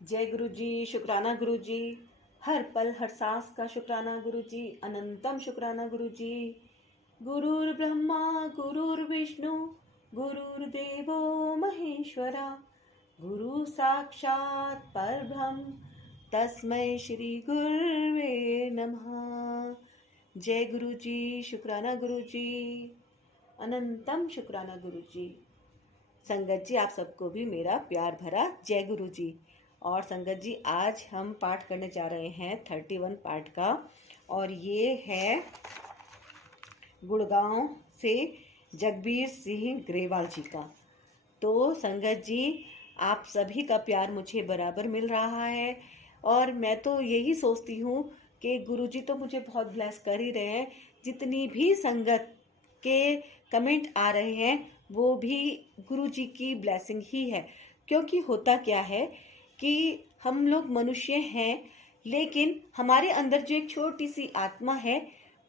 जय गुरु जी, शुक्राना गुरु जी। हर पल हर सांस का शुक्राना गुरु जी, अनंतम शुक्राना गुरु जी। गुरुर् ब्रह्मा गुरुर्विष्णु गुरुर्देवो महेश्वरा, गुरु साक्षात् परब्रह्म तस्मै श्री गुरुवे नमः। जय गुरु जी, शुक्राना गुरु जी, अनंतम शुक्राना गुरु जी। संगत जी, आप सबको भी मेरा प्यार भरा जय गुरु जी। और संगत जी, आज हम पाठ करने जा रहे हैं 31 पाठ का, और ये है गुड़गांव से जगबीर सिंह ग्रेवाल जी का। तो संगत जी, आप सभी का प्यार मुझे बराबर मिल रहा है, और मैं तो यही सोचती हूँ कि गुरु जी तो मुझे बहुत ब्लेस कर ही रहे हैं। जितनी भी संगत के कमेंट आ रहे हैं वो भी गुरु जी की ब्लेसिंग ही है। क्योंकि होता क्या है कि हम लोग मनुष्य हैं, लेकिन हमारे अंदर जो एक छोटी सी आत्मा है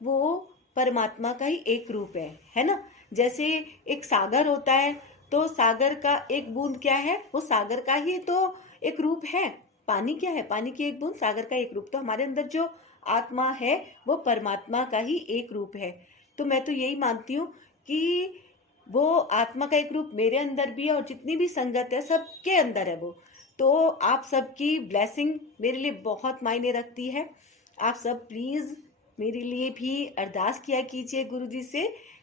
वो परमात्मा का ही एक रूप है ना। जैसे एक सागर होता है, तो सागर का एक बूंद क्या है, वो सागर का ही तो एक रूप है। पानी क्या है, पानी की एक बूंद सागर का एक रूप। तो हमारे अंदर जो आत्मा है वो परमात्मा का ही एक रूप है। तो मैं तो यही मानती हूँ कि वो आत्मा का एक रूप मेरे अंदर भी है, और जितनी भी संगत है सबके अंदर है वो। तो आप सबकी ब्लेसिंग मेरे लिए बहुत मायने रखती है। आप सब प्लीज मेरे लिए भी अरदास किया कीजिए गुरु जी से,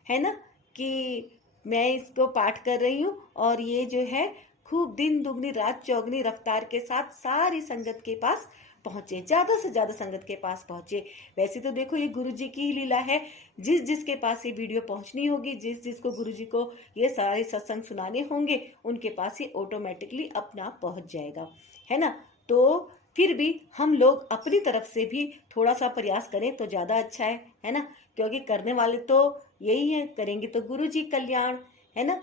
है ना, कि मैं इसको पाठ कर रही हूँ और ये जो है खूब दिन दुगनी रात चौगनी रफ्तार के साथ सारी संगत के पास पहुंचे, ज्यादा से ज्यादा संगत के पास पहुंचे। वैसे तो देखो ये गुरु जी की ही लीला है, जिस जिसके पास ये वीडियो पहुंचनी होगी, जिस जिसको गुरु जी को ये सारे सत्संग सुनाने होंगे, उनके पास ये ऑटोमेटिकली अपना आप पहुंच जाएगा, है ना। तो फिर भी हम लोग अपनी तरफ से भी थोड़ा सा प्रयास करें तो ज्यादा अच्छा है ना। क्योंकि करने वाले तो यही है, करेंगे तो गुरु जी कल्याण, है ना।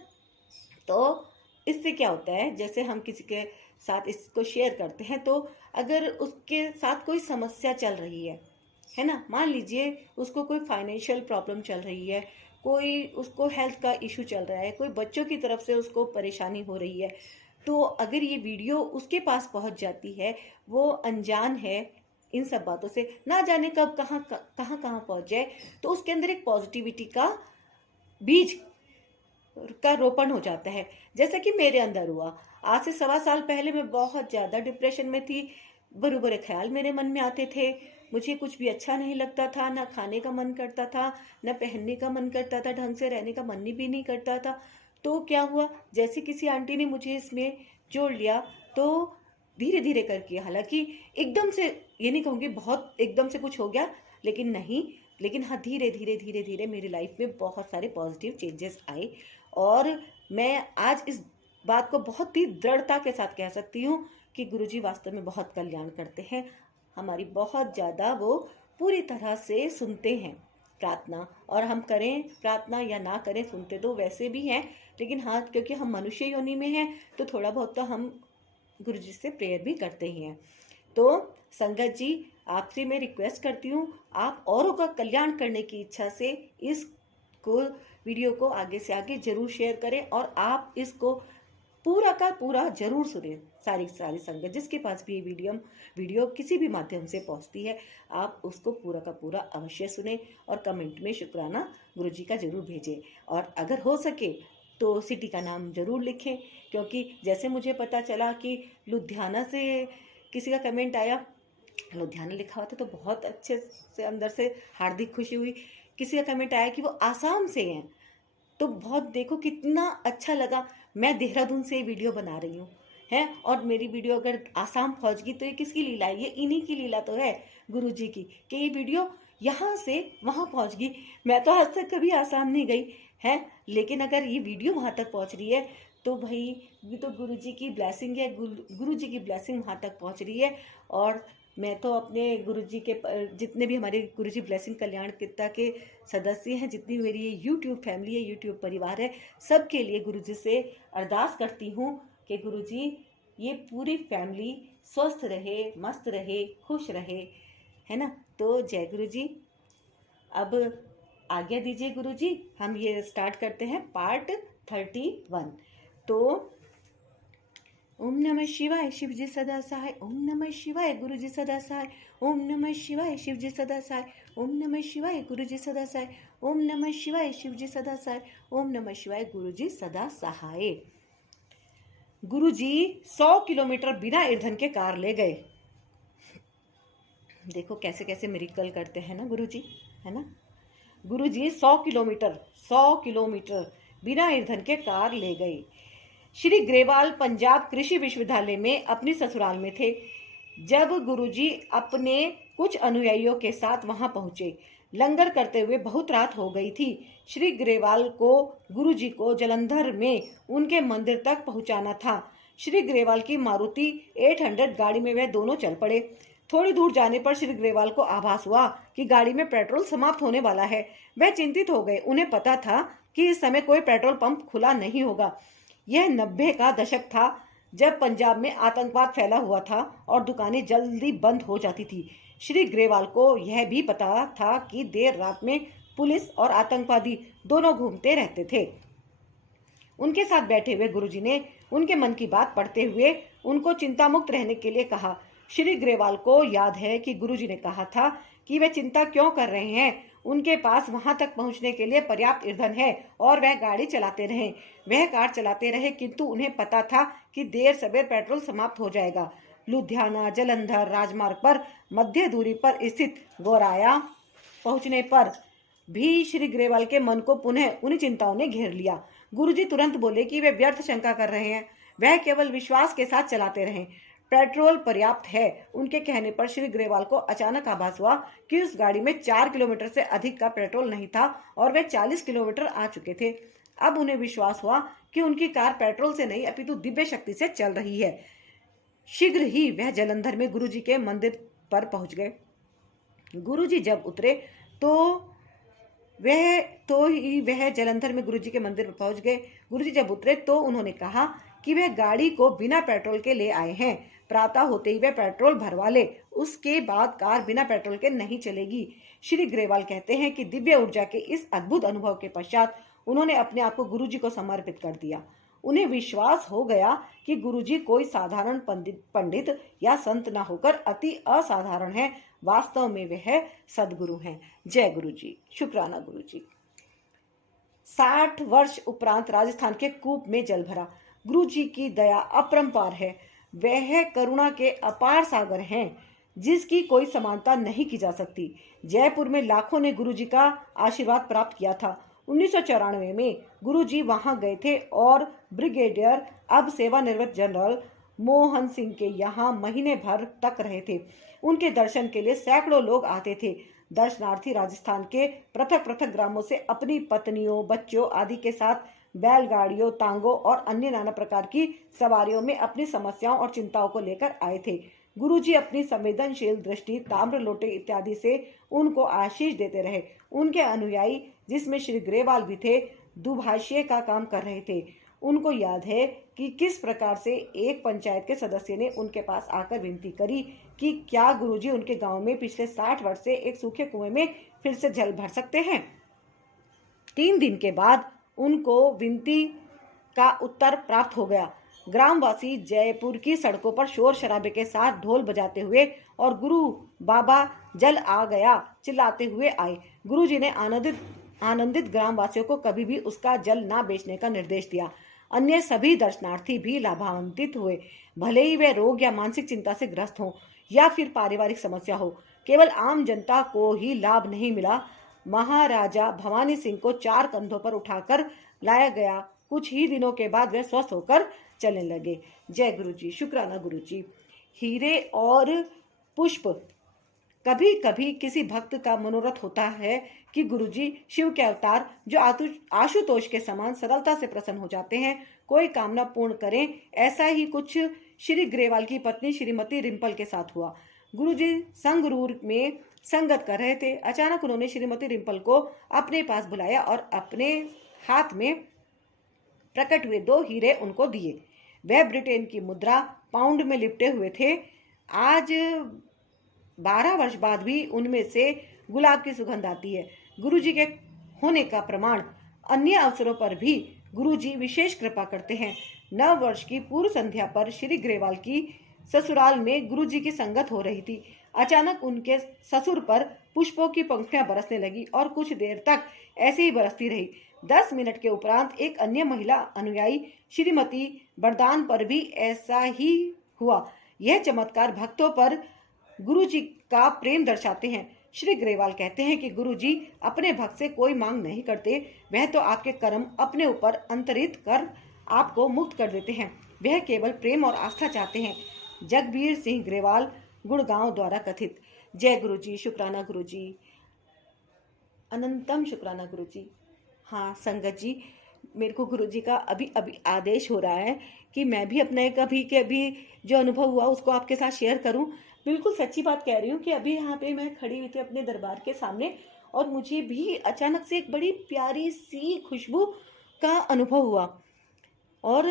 तो इससे क्या होता है, जैसे हम किसी के साथ इसको शेयर करते हैं, तो अगर उसके साथ कोई समस्या चल रही है ना, मान लीजिए उसको कोई फाइनेंशियल प्रॉब्लम चल रही है, कोई उसको हेल्थ का इशू चल रहा है, कोई बच्चों की तरफ से उसको परेशानी हो रही है, तो अगर ये वीडियो उसके पास पहुंच जाती है, वो अनजान है इन सब बातों से, ना जाने कब कहाँ कहाँ कहाँ पहुंच जाए, तो उसके अंदर एक पॉजिटिविटी का बीज का रोपण हो जाता है। जैसे कि मेरे अंदर हुआ, आज से 1.25 साल पहले मैं बहुत ज्यादा डिप्रेशन में थी। बुरे बुरे ख्याल मेरे मन में आते थे, मुझे कुछ भी अच्छा नहीं लगता था, ना खाने का मन करता था, ना पहनने का मन करता था, ढंग से रहने का मन भी नहीं करता था। तो क्या हुआ, जैसे किसी आंटी ने मुझे इसमें जोड़ लिया, तो धीरे धीरे करके, हालांकि एकदम से ये नहीं कहूंगी बहुत एकदम से कुछ हो गया, लेकिन नहीं, लेकिन हाँ धीरे धीरे धीरे धीरे मेरी लाइफ में बहुत सारे पॉजिटिव चेंजेस आए। और मैं आज इस बात को बहुत ही दृढ़ता के साथ कह सकती हूँ कि गुरुजी वास्तव में बहुत कल्याण करते हैं, हमारी बहुत ज़्यादा वो पूरी तरह से सुनते हैं प्रार्थना। और हम करें प्रार्थना या ना करें, सुनते तो वैसे भी हैं, लेकिन हाँ क्योंकि हम मनुष्य योनि में हैं तो थोड़ा बहुत तो हम गुरुजी से प्रेयर भी करते ही हैं। तो संगत जी, आपसे मैं रिक्वेस्ट करती हूँ, आप औरों का कल्याण करने की इच्छा से इस को वीडियो को आगे से आगे जरूर शेयर करें, और आप इसको पूरा का पूरा जरूर सुने। सारी सारी संगत जिसके पास भी ये वीडियो किसी भी माध्यम से पहुंचती है, आप उसको पूरा का पूरा अवश्य सुने, और कमेंट में शुक्राना गुरुजी का जरूर भेजें। और अगर हो सके तो सिटी का नाम जरूर लिखें, क्योंकि जैसे मुझे पता चला कि लुधियाना से किसी का कमेंट आया, लुधियाना लिखा हुआ था, तो बहुत अच्छे से अंदर से हार्दिक खुशी हुई। किसी का कमेंट आया कि वो आसाम से हैं, तो बहुत देखो कितना अच्छा लगा। मैं देहरादून से वीडियो बना रही हूँ, है, और मेरी वीडियो अगर आसाम पहुंच गई तो ये किसकी लीला है, ये इन्हीं की लीला तो है, गुरु जी की, कि ये वीडियो यहाँ से वहां पहुंच गई। मैं तो आज तक कभी आसाम नहीं गई है, लेकिन अगर ये वीडियो वहां तक पहुंच रही है तो भाई ये तो गुरु जी की ब्लेसिंग है, गुरु जी की ब्लेसिंग वहां तक पहुंच रही है। और मैं तो अपने गुरुजी के जितने भी हमारे गुरुजी ब्लेसिंग कल्याण कित्ता के सदस्य हैं, जितनी मेरी ये यूट्यूब फैमिली है, यूट्यूब परिवार है, सबके लिए गुरुजी से अरदास करती हूँ कि गुरुजी ये पूरी फैमिली स्वस्थ रहे, मस्त रहे, खुश रहे, है ना। तो जय गुरुजी। अब आज्ञा दीजिए गुरुजी, हम ये स्टार्ट करते हैं पार्ट 31। तो ओम नमः शिवाय शिव जी सदा सहाय। ओम नमः शिवाय गुरु जी सदा सहाय। ओम नमः शिवाय शिव जी सदा सहाय। ओम नमः शिवाय गुरु जी सदा सहाय। ओम नमः शिवाय शिव जी सदा सहाय। ओम नमः शिवाय गुरु जी सदा सहाय। गुरु जी 100 किलोमीटर बिना ईंधन के कार ले गए। देखो कैसे कैसे मिरेकल करते हैं ना गुरु जी, है ना। गुरु जी 100 किलोमीटर बिना ईंधन के कार ले गए। श्री ग्रेवाल पंजाब कृषि विश्वविद्यालय में अपनी ससुराल में थे जब गुरुजी अपने कुछ अनुयायियों के साथ वहां पहुंचे। लंगर करते हुए बहुत रात हो गई थी। श्री ग्रेवाल को गुरुजी को जलंधर में उनके मंदिर तक पहुंचाना था। श्री ग्रेवाल की मारुति 800 गाड़ी में वह दोनों चल पड़े। थोड़ी दूर जाने पर श्री ग्रेवाल को आभास हुआ कि गाड़ी में पेट्रोल समाप्त होने वाला है। वह चिंतित हो गए। उन्हें पता था कि इस समय कोई पेट्रोल पंप खुला नहीं होगा। यह 90 का दशक था जब पंजाब में आतंकवाद फैला हुआ था और दुकानें जल्दी बंद हो जाती थी। श्री ग्रेवाल को यह भी पता था कि देर रात में पुलिस और आतंकवादी दोनों घूमते रहते थे। उनके साथ बैठे हुए गुरुजी ने उनके मन की बात पढ़ते हुए उनको चिंता मुक्त रहने के लिए कहा। श्री ग्रेवाल को याद है कि गुरुजी ने कहा था कि वे चिंता क्यों कर रहे हैं। उनके पास वहां तक पहुंचने के लिए पर्याप्त ईंधन है और वह गाड़ी चलाते रहे, वह कार चलाते रहे, किंतु उन्हें पता था कि देर सवेर पेट्रोल समाप्त हो जाएगा। लुधियाना जलंधर राजमार्ग पर मध्य दूरी पर स्थित गोराया पहुंचने पर भी श्री ग्रेवाल के मन को पुनः उन्हीं चिंताओं ने घेर लिया। गुरुजी तुरंत बोले कि वे व्यर्थ शंका कर रहे हैं, वह केवल विश्वास के साथ चलाते रहें, पेट्रोल पर्याप्त है। उनके कहने पर श्री ग्रेवाल को अचानक आभास हुआ कि उस गाड़ी में 4 किलोमीटर से अधिक का पेट्रोल नहीं था और वे 40 किलोमीटर आ चुके थे। अब उन्हें विश्वास हुआ कि उनकी कार पेट्रोल से नहीं अपितु दिव्य शक्ति से चल रही है। शीघ्र ही वह जलंधर में गुरुजी के मंदिर पर पहुंच गए। गुरुजी जब उतरे वह जलंधर में गुरुजी के मंदिर पर पहुंच गए। गुरुजी जब उतरे तो उन्होंने कहा कि वह गाड़ी को बिना पेट्रोल के ले आए हैं। प्रातः होते ही वह पेट्रोल भरवा ले, उसके बाद कार बिना पेट्रोल के नहीं चलेगी। श्री ग्रेवाल कहते हैं कि दिव्य ऊर्जा के इस अद्भुत अनुभव के पश्चात उन्होंने अपने आप को गुरुजी को समर्पित कर दिया। उन्हें विश्वास हो गया कि गुरुजी कोई साधारण पंडित या संत न होकर अति असाधारण है। वास्तव में वह सदगुरु हैं। जय गुरुजी। शुक्राना गुरुजी। 60 वर्ष उपरांत राजस्थान के कूप में जल भरा। गुरुजी की दया अपरंपार है। वह करुणा के अपार सागर हैं जिसकी कोई समानता नहीं की जा सकती। जयपुर में लाखों ने गुरुजी का आशीर्वाद प्राप्त किया था। 1994 में गुरुजी वहां गए थे और ब्रिगेडियर अब सेवानिवृत्त जनरल मोहन सिंह के यहाँ महीने भर तक रहे थे। उनके दर्शन के लिए सैकड़ों लोग आते थे। दर्शनार्थी राजस्थान के पृथक पृथक ग्रामों से अपनी पत्नियों, बच्चों आदि के साथ बैलगाड़ियों, तांगों और अन्य नाना प्रकार की सवारियों में अपनी समस्याओं और चिंताओं को लेकर आए थे। गुरुजी अपनी संवेदनशील दृष्टि, ताम्र लोटे इत्यादि से उनको आशीष देते रहे। उनके अनुयायी, जिसमें श्री ग्रेवाल भी थे, दुभाषिये का काम कर रहे थे। उनको याद है कि किस प्रकार से एक पंचायत के सदस्य ने उनके पास आकर विनती करी कि क्या गुरुजी उनके गांव में पिछले 60 वर्ष से एक सूखे कुएं में फिर से जल भर सकते हैं। 3 दिन के बाद उनको विनती का उत्तर प्राप्त हो गया। ग्रामवासी जयपुर की सड़कों पर शोर शराबे के साथ ढोल बजाते हुए और गुरु बाबा जल आ गया चिल्लाते हुए आए। गुरुजी ने आनंदित ग्रामवासियों को कभी भी उसका जल ना बेचने का निर्देश दिया। अन्य सभी दर्शनार्थी भी लाभान्वित हुए, भले ही वे रोग या मानसिक चिंता से ग्रस्त हों या फिर पारिवारिक समस्या हो। केवल आम जनता को ही लाभ नहीं मिला। महाराजा भवानी सिंह को 4 कंधों पर उठाकर लाया गया। कुछ ही दिनों के बाद वे स्वस्थ होकर चलने लगे। जय गुरुजी। शुक्राना गुरुजी। हीरे और पुष्प। कभी कभी किसी भक्त का मनोरथ होता है कि गुरुजी शिव के अवतार जो आशुतोष के समान सरलता से प्रसन्न हो जाते हैं, कोई कामना पूर्ण करें। ऐसा ही कुछ श्री ग्रेवाल की पत्नी श्रीमती रिम्पल के साथ हुआ। गुरुजी संगरूर में संगत कर रहे थे। अचानक उन्होंने श्रीमती रिम्पल को अपने पास बुलाया और अपने हाथ में प्रकट हुए 2 हीरे उनको दिए। वह ब्रिटेन की मुद्रा पाउंड में लिपटे हुए थे। आज 12 वर्ष बाद भी उनमें से गुलाब की सुगंध आती है। गुरुजी के होने का प्रमाण। अन्य अवसरों पर भी गुरुजी विशेष कृपा करते हैं। नव वर्ष की पूर्व संध्या पर श्री ग्रेवाल की ससुराल में गुरुजी की संगत हो रही थी। अचानक उनके ससुर पर पुष्पों की पंखुड़ियां बरसने लगी और कुछ देर तक ऐसे ही बरसती रही। 10 मिनट के उपरांत एक अन्य महिला अनुयायी श्रीमती बरदान पर भी ऐसा ही हुआ। यह चमत्कार भक्तों पर गुरुजी का प्रेम दर्शाते हैं। श्री ग्रेवाल कहते हैं कि गुरुजी अपने भक्त से कोई मांग नहीं करते, वह तो आपके कर्म अपने ऊपर अंतरित कर आपको मुक्त कर देते हैं। वह केवल प्रेम और आस्था चाहते हैं। जगबीर सिंह ग्रेवाल, गुड़गांव द्वारा कथित। जय गुरुजी, शुक्राना गुरुजी, अनंतम शुक्राना गुरुजी। हाँ संगत जी, मेरे को गुरुजी का अभी अभी आदेश हो रहा है कि मैं भी अपना एक अभी के अभी जो अनुभव हुआ उसको आपके साथ शेयर करूं। बिल्कुल सच्ची बात कह रही हूँ कि अभी यहाँ पे मैं खड़ी हुई थी अपने दरबार के सामने और मुझे भी अचानक से एक बड़ी प्यारी सी खुशबू का अनुभव हुआ। और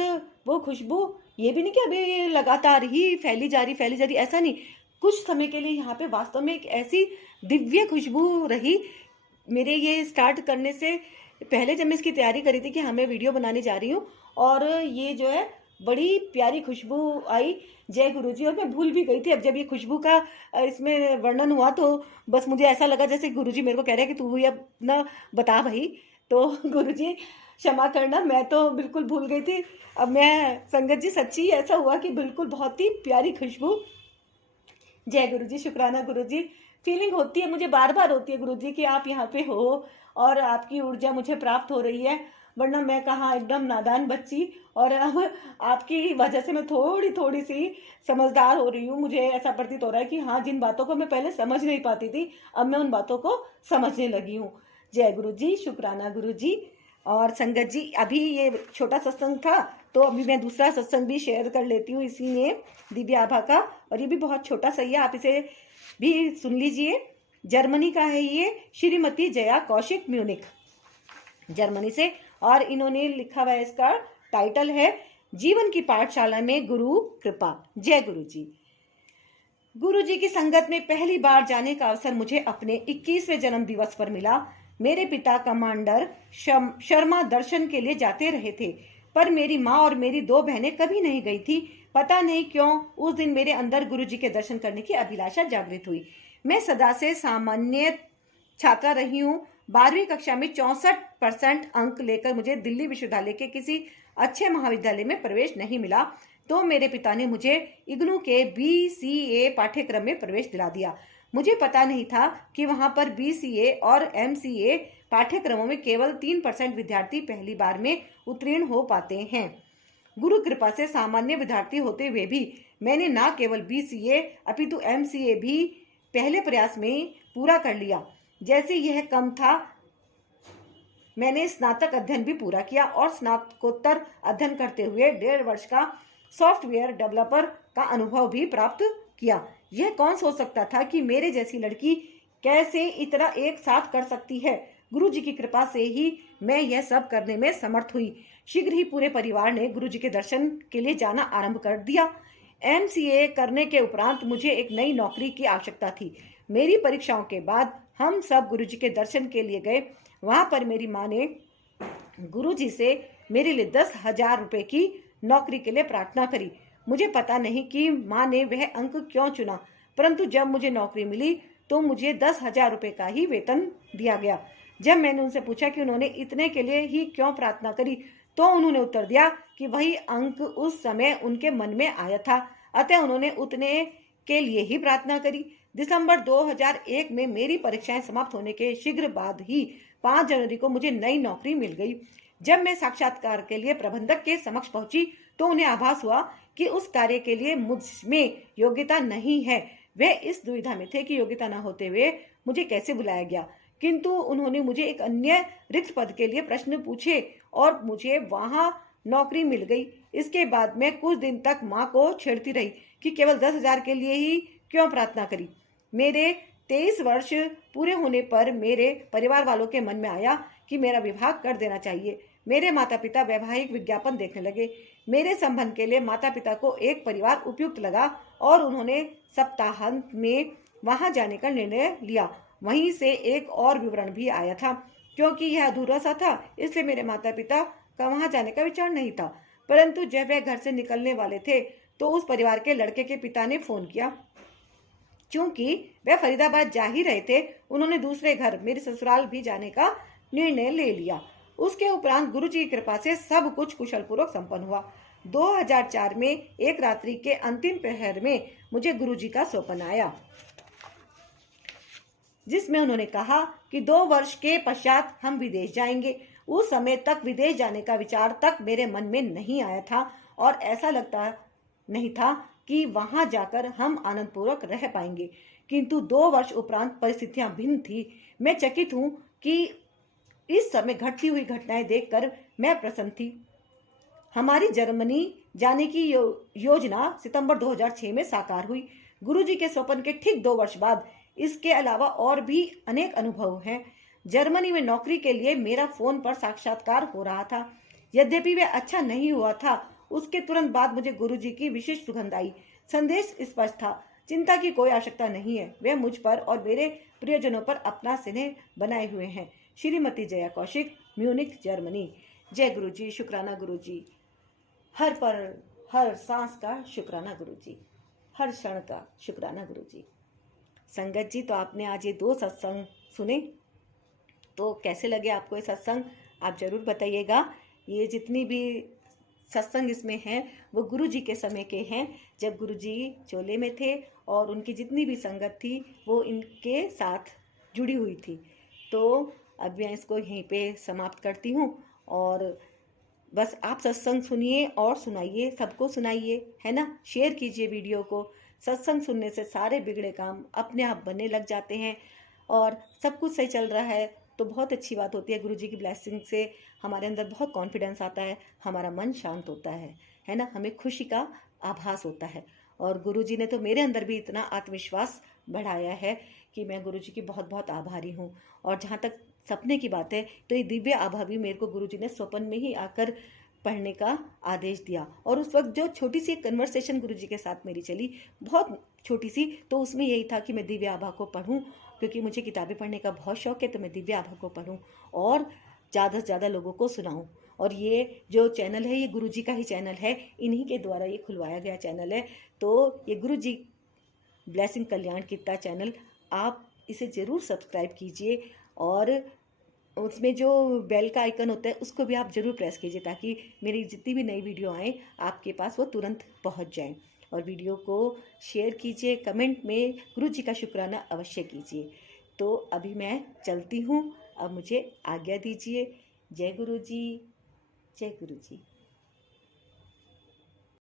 वो खुशबू ये भी नहीं कि अभी लगातार ही फैली जा रही, ऐसा नहीं। कुछ समय के लिए यहाँ पे वास्तव में एक ऐसी दिव्य खुशबू रही। मेरे ये स्टार्ट करने से पहले जब मैं इसकी तैयारी करी थी कि हाँ मैं वीडियो बनाने जा रही हूँ, और ये जो है बड़ी प्यारी खुशबू आई। जय गुरुजी। और मैं भूल भी गई थी। अब जब ये खुशबू का इसमें वर्णन हुआ तो बस मुझे ऐसा लगा जैसे गुरुजी मेरे को कह रहे हैं कि तू भी अब ना बता भाई। तो गुरुजी क्षमा करना, मैं तो बिल्कुल भूल गई थी। अब मैं संगत जी सच्ची ऐसा हुआ कि बिल्कुल बहुत ही प्यारी खुशबू। जय गुरुजी, शुक्राना गुरुजी। फीलिंग होती है मुझे, बार बार होती है गुरुजी कि आप यहाँ पे हो और आपकी ऊर्जा मुझे प्राप्त हो रही है, वरना मैं कहाँ एकदम नादान बच्ची। और अब आपकी वजह से मैं थोड़ी थोड़ी सी समझदार हो रही हूँ। मुझे ऐसा प्रतीत हो रहा है कि हाँ जिन बातों को मैं पहले समझ नहीं पाती थी अब मैं उन बातों को समझने लगी हूँ। जय गुरुजी, शुक्राना गुरुजी। और संगत जी अभी ये छोटा सत्संग था तो अभी मैं दूसरा सत्संग भी शेयर कर लेती हूँ इसी में, दिव्य आभा का। और ये भी बहुत छोटा सही है, आप इसे भी सुन लीजिए। जर्मनी का है ये, श्रीमती जया कौशिक, म्यूनिक जर्मनी से। और इन्होंने लिखा हुआ है, इसका टाइटल है जीवन की पाठशाला में गुरु कृपा। जय गुरुजी। गुरुजी की संगत में पहली बार जाने का अवसर मुझे अपने 21वें जन्म दिवस पर मिला। मेरे पिता कमांडर शर्मा दर्शन के लिए जाते रहे थे, पर मेरी माँ और मेरी 2 बहनें कभी नहीं गई थी। पता नहीं क्यों उस दिन मेरे अंदर गुरुजी के दर्शन करने की अभिलाषा जागृत हुई। मैं सदा से सामान्य छात्रा रही हूँ। 12वीं कक्षा में 64% अंक लेकर मुझे दिल्ली विश्वविद्यालय के किसी अच्छे महाविद्यालय में प्रवेश नहीं मिला, तो मेरे पिता ने मुझे इग्नू के BCA पाठ्यक्रम में प्रवेश दिला दिया। मुझे पता नहीं था कि वहां पर BCA और MCA पाठ्यक्रमों में केवल 3% विद्यार्थी पहली बार में उत्तीर्ण हो पाते हैं। गुरु कृपा से सामान्य विद्यार्थी होते हुए भी मैंने न केवल BCA अपितु MCA भी पहले प्रयास में पूरा कर लिया। जैसे यह कम था, मैंने स्नातक अध्ययन भी पूरा किया और स्नातकोत्तर अध्ययन करते हुए 1.5 वर्ष का सॉफ्टवेयर डेवलपर का अनुभव भी प्राप्त किया। यह कौन सोच सकता था कि मेरे जैसी लड़की कैसे इतना एक साथ कर सकती है। गुरुजी की कृपा से ही मैं यह सब करने में समर्थ हुई। शीघ्र ही पूरे परिवार ने गुरुजी के दर्शन के लिए जाना आरंभ कर दिया। MCA करने के उपरांत मुझे एक नई नौकरी की आवश्यकता थी। मेरी परीक्षाओं के बाद हम सब गुरुजी के दर्शन के लिए गए। वहां पर मेरी माँ ने गुरुजी से मेरे लिए 10,000 रुपए की नौकरी के लिए प्रार्थना करी। मुझे पता नहीं कि माँ ने वह अंक क्यों चुना, परंतु जब मुझे नौकरी मिली तो मुझे 10,000 रुपए का ही वेतन दिया गया। जब मैंने उनसे पूछा कि उन्होंने इतने के लिए ही क्यों प्रार्थना करी, तो उन्होंने उत्तर दिया कि वही अंक उस समय उनके मन में आया था, अतः उन्होंने उतने के लिए ही प्रार्थना करी। दिसंबर 2001 में मेरी परीक्षाएं समाप्त होने के शीघ्र बाद ही 5 जनवरी को मुझे नई नौकरी मिल गई। जब मैं साक्षात्कार के लिए प्रबंधक के समक्ष पहुंची तो उन्हें आभास हुआ कि उस कार्य के लिए मुझ में योग्यता नहीं है। वे इस दुविधा में थे कि योग्यता न होते हुए मुझे कैसे बुलाया गया, किंतु उन्होंने मुझे एक अन्य रिक्त पद के लिए प्रश्न पूछे और मुझे वहां नौकरी मिल गई। इसके बाद मैं कुछ दिन तक माँ को छेड़ती रही कि केवल 10,000 के लिए ही क्यों प्रार्थना करी। मेरे 23 वर्ष पूरे होने पर मेरे परिवार वालों के मन में आया कि मेरा विवाह कर देना चाहिए। मेरे माता पिता वैवाहिक विज्ञापन देखने लगे। मेरे संबंध के लिए माता पिता को एक परिवार उपयुक्त लगा और उन्होंने सप्ताहांत में वहां जाने का निर्णय लिया। वहीं से एक और विवरण भी आया था। क्योंकि यह अधूरा सा था, इसलिए मेरे माता पिता का वहां जाने का विचार नहीं था। परंतु जब वह घर से निकलने वाले थे तो उस परिवार के लड़के के पिता ने फोन किया। चूंकि वह फरीदाबाद जा ही रहे थे, उन्होंने दूसरे घर मेरे ससुराल भी जाने का निर्णय ले लिया। उसके उपरांत गुरुजी की कृपा से सब कुछ कुशल पूर्वक संपन्न हुआ। 2004 में एक रात्रि के अंतिम पहर में मुझे गुरुजी का स्वप्न आया, जिसमें उन्होंने कहा कि 2 वर्ष के पश्चात हम विदेश जाएंगे। उस समय तक विदेश जाने का विचार तक मेरे मन में नहीं आया था और ऐसा लगता नहीं था कि वहां जाकर हम आनंद पूर्वक रह पाएंगे, किंतु 2 वर्ष उपरांत परिस्थितियां भिन्न थी। मैं चकित हूं कि इस समय घटती हुई घटनाएं देखकर मैं प्रसन्न थी। हमारी जर्मनी जाने की योजना सितंबर 2006 में साकार हुई। गुरुजी के स्वप्न के ठीक 2 वर्ष बाद इसके अलावा और भी अनेक अनुभव हैं। जर्मनी में नौकरी के लिए मेरा फोन पर साक्षात्कार हो रहा था। यद्यपि वह अच्छा नहीं हुआ था, उसके तुरंत बाद मुझे गुरुजी की विशिष्ट सुगंध आई। संदेश स्पष्ट था, चिंता की कोई आवश्यकता नहीं है, वे मुझ पर और मेरे प्रियजनों पर अपना स्नेह बनाए हुए हैं। Shrimati Jaya Kaushik, Munich, Germany. जय गुरुजी, शुक्राना गुरुजी, हर पर हर सांस का शुक्राना गुरुजी, हर क्षण का शुक्राना गुरुजी। संगत जी, तो आपने आज ये 2 सत्संग सुने, तो कैसे लगे आपको ये सत्संग, आप जरूर बताइएगा। ये जितनी भी सत्संग इसमें हैं वो गुरुजी के समय के हैं, जब गुरुजी चोले में थे और उनकी जितनी भी संगत थी वो इनके साथ जुड़ी हुई थी। तो अब मैं इसको यहीं पे समाप्त करती हूँ और बस आप सत्संग सुनिए और सुनाइए, सबको सुनाइए, है ना। शेयर कीजिए वीडियो को। सत्संग सुनने से सारे बिगड़े काम अपने आप बनने लग जाते हैं और सब कुछ सही चल रहा है तो बहुत अच्छी बात होती है। गुरुजी की ब्लेसिंग से हमारे अंदर बहुत कॉन्फिडेंस आता है, हमारा मन शांत होता है ना, हमें खुशी का आभास होता है। और गुरुजी ने तो मेरे अंदर भी इतना आत्मविश्वास बढ़ाया है कि मैं गुरुजी की बहुत बहुत आभारी हूँ। और जहाँ तक सपने की बात है तो ये दिव्य आभा भी मेरे को गुरुजी ने स्वप्न में ही आकर पढ़ने का आदेश दिया। और उस वक्त जो छोटी सी कन्वर्सेशन गुरुजी के साथ मेरी चली, बहुत छोटी सी, तो उसमें यही था कि मैं दिव्य आभा को पढूं, क्योंकि मुझे किताबें पढ़ने का बहुत शौक है, तो मैं दिव्य आभा को पढूं और ज़्यादा से ज़्यादा लोगों को सुनाऊं। और ये जो चैनल है ये गुरुजी का ही चैनल है, इन्हीं के द्वारा ये खुलवाया गया चैनल है। तो ये गुरुजी ब्लेसिंग कल्याण कीर्ता चैनल, आप इसे ज़रूर सब्सक्राइब कीजिए और उसमें जो बेल का आइकन होता है उसको भी आप ज़रूर प्रेस कीजिए, ताकि मेरी जितनी भी नई वीडियो आए आपके पास वो तुरंत पहुंच जाएं। और वीडियो को शेयर कीजिए, कमेंट में गुरुजी का शुक्राना अवश्य कीजिए। तो अभी मैं चलती हूँ, अब मुझे आज्ञा दीजिए। जय गुरुजी, जय गुरुजी।